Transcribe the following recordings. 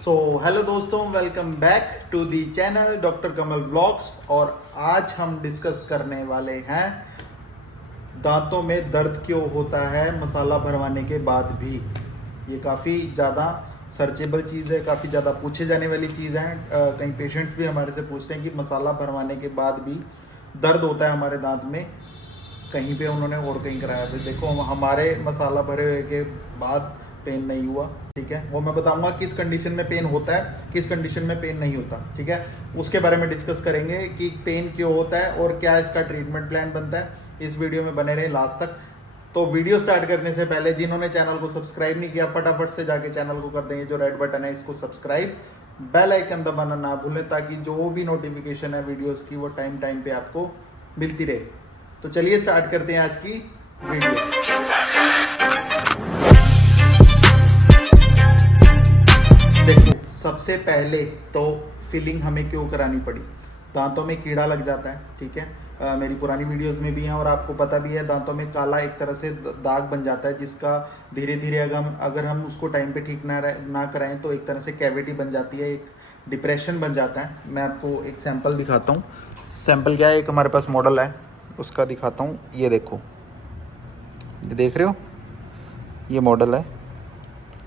सो hello दोस्तों, welcome back to the channel doctor Kamal vlogs. और आज हम डिस्कस करने वाले हैं दांतों में दर्द क्यों होता है मसाला भरवाने के बाद भी। ये काफ़ी ज़्यादा सर्चेबल चीज़ है, काफ़ी ज़्यादा पूछे जाने वाली चीज़ है। कई पेशेंट्स भी हमारे से पूछते हैं कि मसाला भरवाने के बाद भी दर्द होता है हमारे दांत में, कहीं पे उन्होंने और कहीं कराया था। देखो, हमारे मसाला भरे हुए के बाद पेन नहीं हुआ, ठीक है। वो मैं बताऊंगा किस कंडीशन में पेन होता है, किस कंडीशन में पेन नहीं होता, ठीक है। उसके बारे में डिस्कस करेंगे कि पेन क्यों होता है और क्या इसका ट्रीटमेंट प्लान बनता है। इस वीडियो में बने रहे लास्ट तक। तो वीडियो स्टार्ट करने से पहले जिन्होंने चैनल को सब्सक्राइब नहीं किया, फटाफट से जाके चैनल को कर दें, जो रेड बटन है इसको सब्सक्राइब, बेल आइकन दबाना ना भूलें, ताकि जो भी नोटिफिकेशन है वीडियोस की वो टाइम टाइम पे आपको मिलती रहे। तो चलिए स्टार्ट करते हैं आज की वीडियो। देखो, सबसे पहले तो फिलिंग हमें क्यों करानी पड़ी। दांतों में कीड़ा लग जाता है, ठीक है। मेरी पुरानी वीडियोस में भी हैं और आपको पता भी है, दांतों में काला एक तरह से दाग बन जाता है, जिसका धीरे धीरे अगर हम उसको टाइम पे ठीक ना कराएं तो एक तरह से कैविटी बन जाती है, एक डिप्रेशन बन जाता है। मैं आपको एक सैंपल दिखाता हूँ। सैंपल क्या है, एक हमारे पास मॉडल है, उसका दिखाता हूँ। ये देखो, ये देख रहे हो, ये मॉडल है।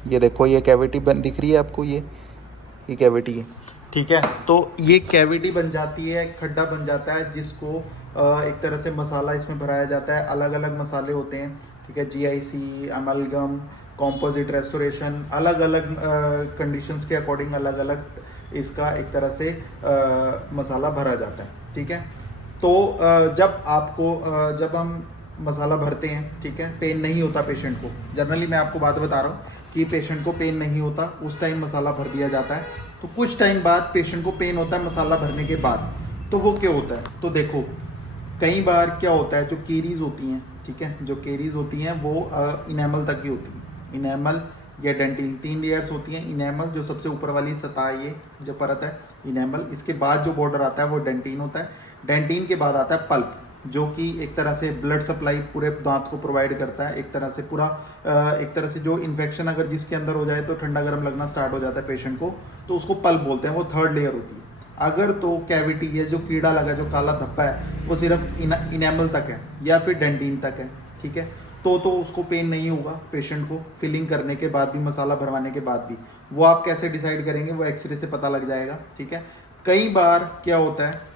ये देखो, ये कैविटी दिख रही है आपको, ये कैविटी है, ठीक है। तो ये कैविटी बन जाती है, खड्डा बन जाता है, जिसको एक तरह से मसाला इसमें भराया जाता है। अलग अलग मसाले होते हैं, ठीक है। GIC, अमलगम, कॉम्पोजिट रेस्टोरेशन, अलग अलग कंडीशंस के अकॉर्डिंग अलग अलग इसका एक तरह से मसाला भरा जाता है, ठीक है। तो जब हम मसाला भरते हैं, ठीक है, पेन नहीं होता पेशेंट को। जनरली मैं आपको बात बता रहा हूँ कि पेशेंट को पेन नहीं होता, उस टाइम मसाला भर दिया जाता है। तो कुछ टाइम बाद पेशेंट को पेन होता है मसाला भरने के बाद। तो वो क्यों होता है, तो देखो, कई बार क्या होता है, जो केरीज होती हैं, ठीक है, जो केरीज होती हैं वो इनेमल तक ही होती है। इनेमल या डेंटिन, 3 लेयर्स होती हैं। इनेमल जो सबसे ऊपर वाली सतह, ये जो परत है इनेमल, इसके बाद जो बॉर्डर आता है वो डेंटिन होता है। डेंटिन के बाद आता है पल्प, जो कि एक तरह से ब्लड सप्लाई पूरे दांत को प्रोवाइड करता है। एक तरह से पूरा एक तरह से जो इन्फेक्शन अगर जिसके अंदर हो जाए तो ठंडा गर्म लगना स्टार्ट हो जाता है पेशेंट को, तो उसको पल्प बोलते हैं। वो 3rd लेयर होती है। अगर तो कैविटी है, जो कीड़ा लगा, जो काला धब्बा है, वो सिर्फ इनेमल तक है या फिर डेंटिन तक है, ठीक है, तो उसको पेन नहीं होगा पेशेंट को फिलिंग करने के बाद भी, मसाला भरवाने के बाद भी। वो आप कैसे डिसाइड करेंगे, वो एक्सरे से पता लग जाएगा, ठीक है। कई बार क्या होता है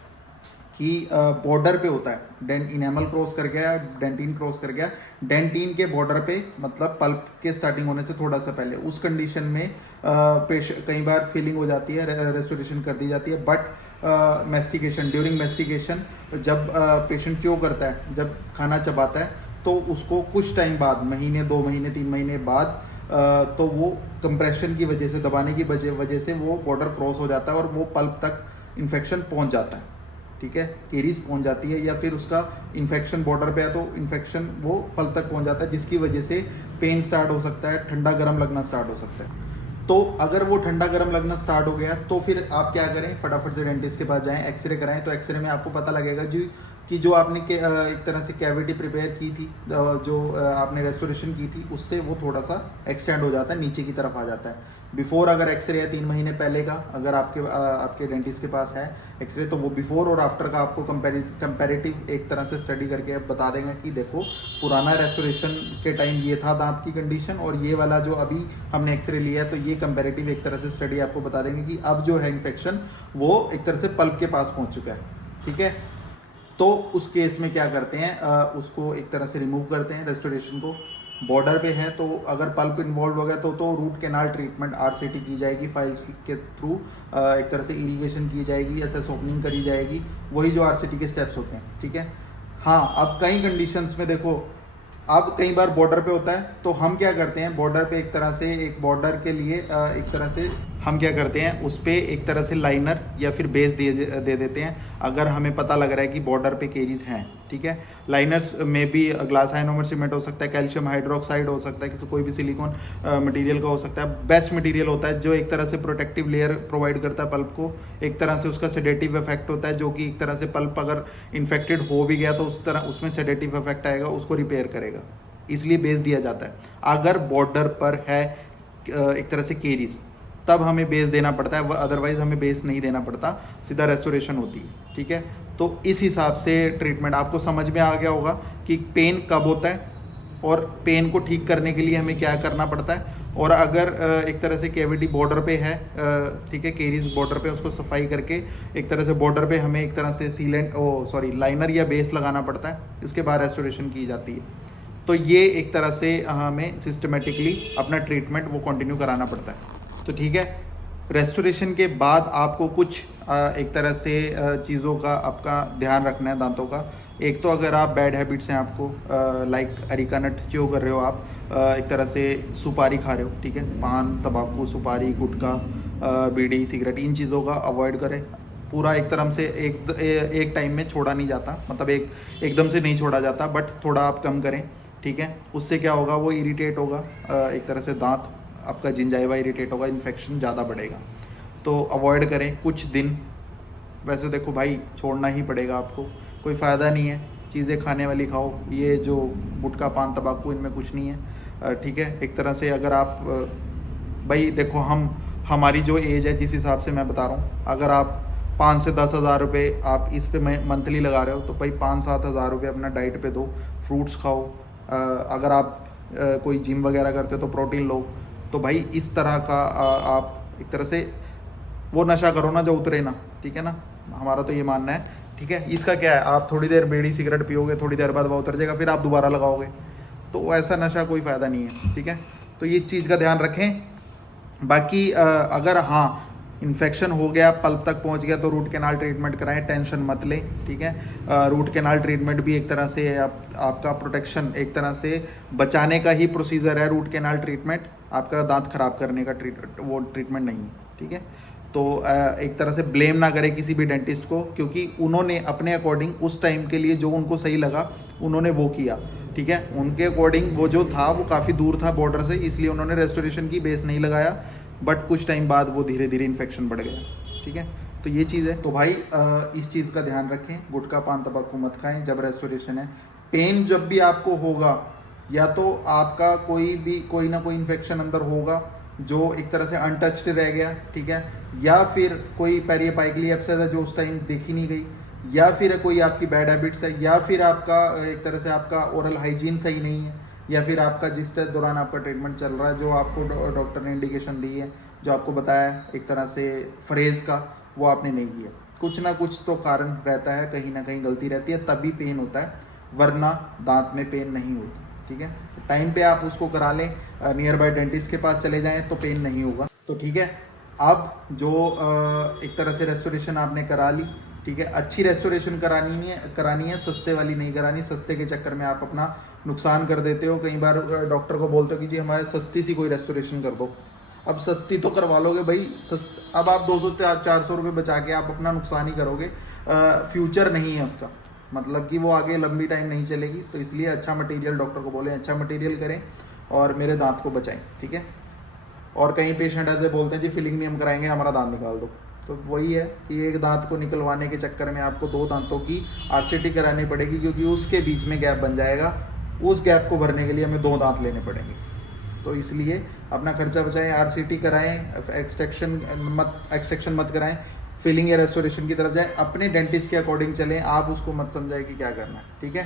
कि बॉर्डर पे होता है, इनेमल क्रॉस कर गया, डेंटिन क्रॉस कर गया, डेंटिन के बॉर्डर पे, मतलब पल्प के स्टार्टिंग होने से थोड़ा सा पहले, उस कंडीशन में कई बार फिलिंग हो जाती है, रेस्टोरेशन कर दी जाती है। बट मेस्टिकेशन, ड्यूरिंग मेस्टिकेशन, जब पेशेंट च्यो करता है, जब खाना चबाता है, तो उसको कुछ टाइम बाद, महीने, 2 महीने, 3 महीने बाद, तो वो कंप्रेशन की वजह से, दबाने की वजह से वो बॉर्डर क्रॉस हो जाता है और वो पल्प तक इन्फेक्शन पहुंच जाता है, ठीक है। केरीज पहुंच जाती है, या फिर उसका इन्फेक्शन बॉर्डर पे है तो इन्फेक्शन वो पल्प तक पहुंच जाता है, जिसकी वजह से पेन स्टार्ट हो सकता है, ठंडा गर्म लगना स्टार्ट हो सकता है। तो अगर वो ठंडा गर्म लगना स्टार्ट हो गया तो फिर आप क्या करें, फटाफट से डेंटिस्ट के पास जाएं, एक्सरे कराएं। तो एक्सरे में आपको पता लगेगा जी कि जो आपने एक तरह से कैविटी प्रिपेयर की थी, जो आपने रेस्टोरेशन की थी, उससे वो थोड़ा सा एक्सटेंड हो जाता है, नीचे की तरफ आ जाता है। बिफोर अगर एक्सरे है 3 महीने पहले का, अगर आपके डेंटिस्ट के पास है एक्सरे, तो वो बिफोर और आफ्टर का आपको कंपैरेटिव एक तरह से स्टडी करके बता देंगे कि देखो, पुराना रेस्टोरेशन के टाइम ये था दांत की कंडीशन, और ये वाला जो अभी हमने एक्सरे लिया है, तो ये कंपैरेटिव एक तरह से स्टडी आपको बता देंगे कि अब जो है इन्फेक्शन वो एक तरह से पल्प के पास पहुंच चुका है, ठीक है। तो उस केस में क्या करते हैं, उसको एक तरह से रिमूव करते हैं रेस्टोरेशन को। बॉर्डर पे है तो अगर पल्प इन्वॉल्व हो गया तो रूट कैनाल ट्रीटमेंट, RCT की जाएगी, फाइल्स के थ्रू एक तरह से इरिगेशन की जाएगी, SS ओपनिंग करी जाएगी, वही जो RCT के स्टेप्स होते हैं, ठीक है। हाँ, अब कई कंडीशंस में देखो, अब कई बार बॉर्डर पे होता है तो हम क्या करते हैं, बॉर्डर पे एक तरह से, एक बॉर्डर के लिए एक तरह से हम क्या करते हैं, उस पर एक तरह से लाइनर या फिर बेस दे देते हैं, अगर हमें पता लग रहा है कि बॉर्डर पे केरीज हैं, ठीक है। लाइनर्स में भी ग्लास आयनोमर सीमेंट हो सकता है, कैल्शियम हाइड्रोक्साइड हो सकता है, किसी कोई भी सिलिकॉन मटेरियल का हो सकता है। बेस्ट मटेरियल होता है जो एक तरह से प्रोटेक्टिव लेयर प्रोवाइड करता है पल्प को, एक तरह से उसका सेडेटिव इफेक्ट होता है, जो कि एक तरह से पल्प अगर इन्फेक्टेड हो भी गया तो उस तरह उसमें सेडेटिव इफेक्ट आएगा, उसको रिपेयर करेगा, इसलिए बेस दिया जाता है। अगर बॉर्डर पर है एक तरह से केरीज, तब हमें बेस देना पड़ता है, अदरवाइज हमें बेस नहीं देना पड़ता, सीधा रेस्टोरेशन होती है। ठीक है, तो इस हिसाब से ट्रीटमेंट आपको समझ में आ गया होगा कि पेन कब होता है और पेन को ठीक करने के लिए हमें क्या करना पड़ता है। और अगर एक तरह से कैविटी बॉर्डर पे है, ठीक है, केरीज बॉर्डर पे, उसको सफाई करके एक तरह से बॉर्डर पे हमें एक तरह से लाइनर या बेस लगाना पड़ता है, इसके बाद रेस्टोरेशन की जाती है। तो ये एक तरह से हमें सिस्टमेटिकली अपना ट्रीटमेंट वो कंटिन्यू कराना पड़ता है। तो ठीक है, रेस्टोरेशन के बाद आपको कुछ एक तरह से चीज़ों का आपका ध्यान रखना है दांतों का। एक तो अगर आप बैड हैबिट्स हैं आपको, लाइक अरिका नट च्यो कर रहे हो आप, एक तरह से सुपारी खा रहे हो, ठीक है, पान, तंबाकू, सुपारी, गुटखा, बीड़ी, सिगरेट, इन चीज़ों का अवॉइड करें। पूरा एक तरह से एक टाइम में छोड़ा नहीं जाता, मतलब एकदम से नहीं छोड़ा जाता, बट थोड़ा आप कम करें। ठीक है, उससे क्या होगा, वो इरिटेट होगा, एक तरह से दांत आपका जिंजाइवा इरिटेट होगा, इन्फेक्शन ज़्यादा बढ़ेगा। तो अवॉइड करें कुछ दिन। वैसे देखो भाई, छोड़ना ही पड़ेगा आपको, कोई फ़ायदा नहीं है, चीज़ें खाने वाली खाओ, ये जो गुटखा, पान, तंबाकू, इनमें कुछ नहीं है। ठीक है, एक तरह से अगर आप भाई देखो, हमारी जो एज है जिस हिसाब से मैं बता रहा हूँ, अगर आप 5 से 10 हज़ार रुपये आप इस पे मंथली लगा रहे हो, तो भाई 5-7 हज़ार रुपये अपना डाइट पे दो, फ्रूट्स खाओ, अगर आप कोई जिम वगैरह करते हो तो प्रोटीन लो। तो भाई इस तरह का आप एक तरह से वो नशा करो ना जो उतरे ना, ठीक है ना, हमारा तो ये मानना है। ठीक है, इसका क्या है, आप थोड़ी देर बीड़ी सिगरेट पियोगे, थोड़ी देर बाद वो उतर जाएगा, फिर आप दोबारा लगाओगे, तो ऐसा नशा कोई फ़ायदा नहीं है। ठीक है, तो इस चीज़ का ध्यान रखें। बाकी अगर हाँ इन्फेक्शन हो गया, पल्प तक पहुंच गया, तो रूट कैनाल ट्रीटमेंट कराएं, टेंशन मत लें। ठीक है, रूट कैनाल ट्रीटमेंट भी एक तरह से आपका प्रोटेक्शन, एक तरह से बचाने का ही प्रोसीजर है रूट कैनाल ट्रीटमेंट, आपका दांत खराब करने का वो ट्रीटमेंट नहीं है। ठीक है, तो एक तरह से ब्लेम ना करें किसी भी डेंटिस्ट को, क्योंकि उन्होंने अपने अकॉर्डिंग उस टाइम के लिए जो उनको सही लगा उन्होंने वो किया। ठीक है, उनके अकॉर्डिंग वो जो था वो काफ़ी दूर था बॉर्डर से, इसलिए उन्होंने रेस्टोरेशन की बेस नहीं लगाया, बट कुछ टाइम बाद वो धीरे धीरे इन्फेक्शन बढ़ गया। ठीक है, तो ये चीज़ है। तो भाई इस चीज़ का ध्यान रखें, गुटखा, पान, तंबाकू मत खाएं जब रेस्टोरेशन है। पेन जब भी आपको होगा, या तो आपका कोई ना कोई इन्फेक्शन अंदर होगा जो एक तरह से अनटच्ड रह गया, ठीक है, या फिर कोई पेरियोपाइकली एब्सेस है जो उस टाइम देखी नहीं गई, या फिर कोई आपकी बैड हैबिट्स है, या फिर आपका एक तरह से आपका ओरल हाइजीन सही नहीं है, या फिर आपका जिस दौरान आपका ट्रीटमेंट चल रहा है, जो आपको डॉक्टर ने इंडिकेशन दी है, जो आपको बताया है एक तरह से फ्रेज का, वो आपने नहीं किया, कुछ ना कुछ तो कारण रहता है, कहीं ना कहीं गलती रहती है, तभी पेन होता है, वरना दांत में पेन नहीं होती। ठीक है, टाइम पे आप उसको करा लें, नियर बाय डेंटिस्ट के पास चले जाएं तो पेन नहीं होगा। तो ठीक है, अब जो एक तरह से रेस्टोरेशन आपने करा ली, ठीक है, अच्छी रेस्टोरेशन करानी है, सस्ते वाली नहीं करानी। सस्ते के चक्कर में आप अपना नुकसान कर देते हो। कई बार डॉक्टर को बोलते हो कि जी हमारे सस्ती सी कोई रेस्टोरेशन कर दो, अब सस्ती तो करवा लोगे भाई, अब आप 200-400 रुपये बचा के आप अपना नुकसान ही करोगे, फ्यूचर नहीं है उसका, मतलब कि वो आगे लंबी टाइम नहीं चलेगी। तो इसलिए अच्छा मटेरियल, डॉक्टर को बोलें अच्छा मटेरियल करें और मेरे दांत को बचाएं। ठीक है, और कई पेशेंट ऐसे बोलते हैं जी फिलिंग नहीं हम कराएंगे, हमारा दांत निकाल दो। तो वही है कि एक दांत को निकलवाने के चक्कर में आपको 2 दांतों की आरसीटी करानी पड़ेगी, क्योंकि उसके बीच में गैप बन जाएगा, उस गैप को भरने के लिए हमें 2 दांत लेने पड़ेंगे। तो इसलिए अपना खर्चा बचाएं, आरसीटी कराएं, एक्सट्रैक्शन मत कराएं, फिलिंग या रेस्टोरेशन की तरफ जाएं, अपने डेंटिस्ट के अकॉर्डिंग चलें, आप उसको मत समझाएं कि क्या करना है। ठीक है,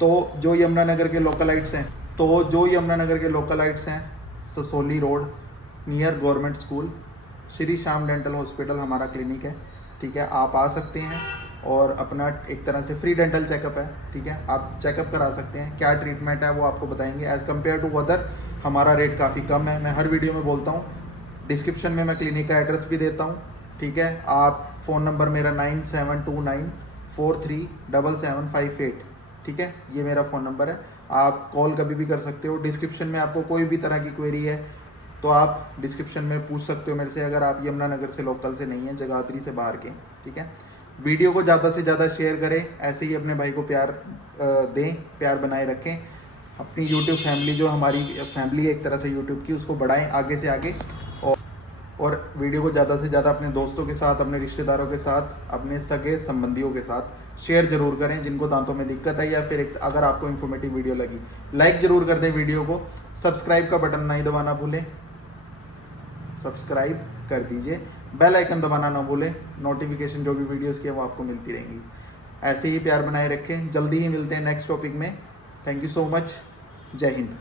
तो जो यमुनानगर के लोकलाइट्स हैं, Sasoli road near government school, Shri Shyam dental hospital हमारा क्लिनिक है। ठीक है, आप आ सकते हैं और अपना एक तरह से फ्री डेंटल चेकअप है। ठीक है, आप चेकअप करा सकते हैं, क्या ट्रीटमेंट है वो आपको बताएंगे। एज़ कम्पेयर टू अदर हमारा रेट काफ़ी कम है, मैं हर वीडियो में बोलता हूँ। डिस्क्रिप्शन में मैं क्लिनिक का एड्रेस भी देता हूँ। ठीक है, आप फ़ोन नंबर मेरा 9729437758। ठीक है, ये मेरा फ़ोन नंबर है, आप कॉल कभी भी कर सकते हो। डिस्क्रिप्शन में आपको कोई भी तरह की क्वेरी है तो आप डिस्क्रिप्शन में पूछ सकते हो मेरे से, अगर आप यमुनानगर से लोकल से नहीं है, जगाधरी से बाहर के। ठीक है, वीडियो को ज़्यादा से ज़्यादा शेयर करें, ऐसे ही अपने भाई को प्यार दें, प्यार बनाए रखें। अपनी यूट्यूब फैमिली, जो हमारी फैमिली है एक तरह से यूट्यूब की, उसको बढ़ाएं आगे से आगे, और वीडियो को ज़्यादा से ज़्यादा अपने दोस्तों के साथ, अपने रिश्तेदारों के साथ, अपने सगे संबंधियों के साथ शेयर जरूर करें जिनको दांतों में दिक्कत है, या फिर अगर आपको इन्फॉर्मेटिव वीडियो लगी लाइक ज़रूर कर दें वीडियो को, सब्सक्राइब का बटन नहीं दबाना भूलें। सब्सक्राइब कर दीजिए, बेल आइकन दबाना ना भूलें, नोटिफिकेशन जो भी वीडियोस की है वो आपको मिलती रहेंगी। ऐसे ही प्यार बनाए रखें, जल्दी ही मिलते हैं नेक्स्ट टॉपिक में। थैंक यू सो मच, जय हिंद।